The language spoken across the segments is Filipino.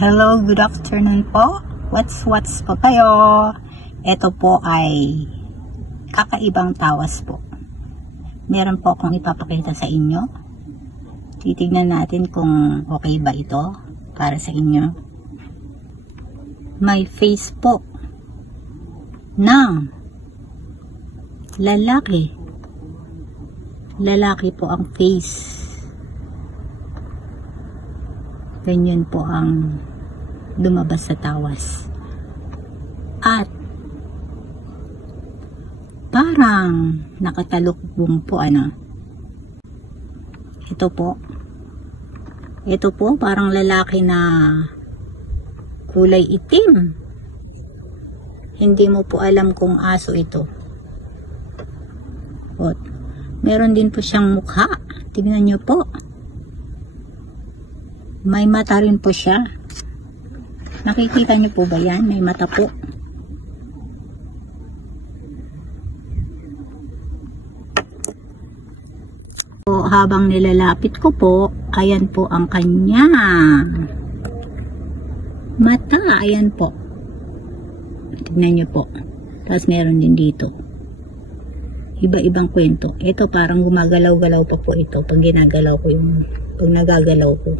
Hello, good afternoon po. What's po kayo? Ito po ay kakaibang tawas po. Meron po akong ipapakita sa inyo. Titignan natin kung okay ba ito para sa inyo. May face po ng lalaki. Lalaki po ang face. Ganyan po ang lumabas sa tawas. At parang nakatalukbong po Ito po parang lalaki na kulay itim. Hindi mo po alam kung aso ito. At meron din po siyang mukha. Tingnan niyo po. May mata rin po siya. Nakikita niyo po ba yan? May mata po. So, habang nilalapit ko po, ayan po ang kanya mata. Ayan po. Tignan niyo po. Tapos meron din dito. Iba-ibang kwento. Ito parang gumagalaw-galaw pa po ito. Pag ginagalaw ko pag nagagalaw ko.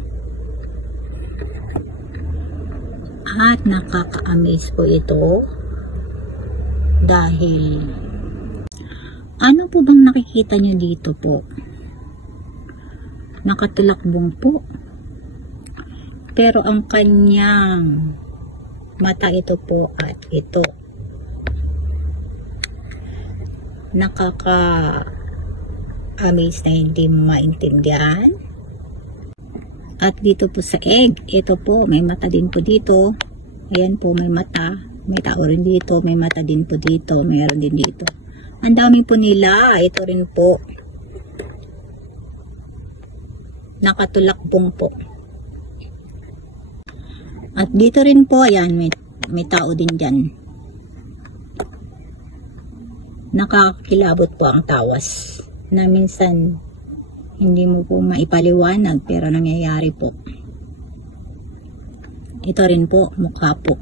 At nakaka-amaze po ito dahil ano po bang nakikita nyo dito po? Nakatulakbong po, pero ang kanyang mata ito po at ito nakaka-amaze na hindi maintindihan. At dito po sa egg, ito po, may mata din po dito. Ayan po, may mata. May tao rin dito, may mata din po dito, mayroon din dito. Ang dami po nila. Ito rin po. Nakatulakbong po. At dito rin po, ayan, may tao din dyan. Nakakilabot po ang tawas. Na minsan, hindi mo po maipaliwanag pero nangyayari po. Ito rin po, mukha po.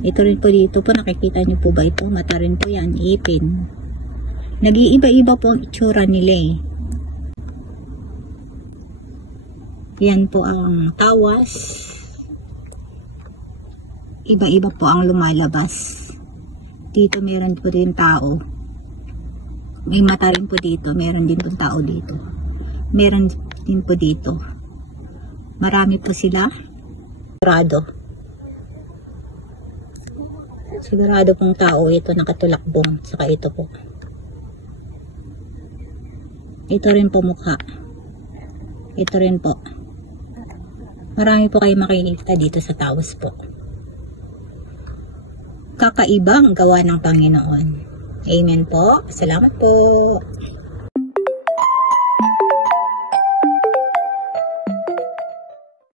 Ito rin po dito po, nakikita nyo po ba ito? Mata rin po yan, ipin. Nag-iiba-iba po ang itsura nila eh. Yan po ang tawas. Iba-iba po ang lumalabas. Dito meron po din tao. May mata rin po dito. Meron din po tao dito. Meron din po dito. Marami po sila. Sigurado pong tao ito nakatulakbong. Saka ito po. Ito rin po mukha. Ito rin po. Marami po kayo makikita dito sa tawas po. Kakaibang gawa ng Panginoon. Amen po. Salamat po.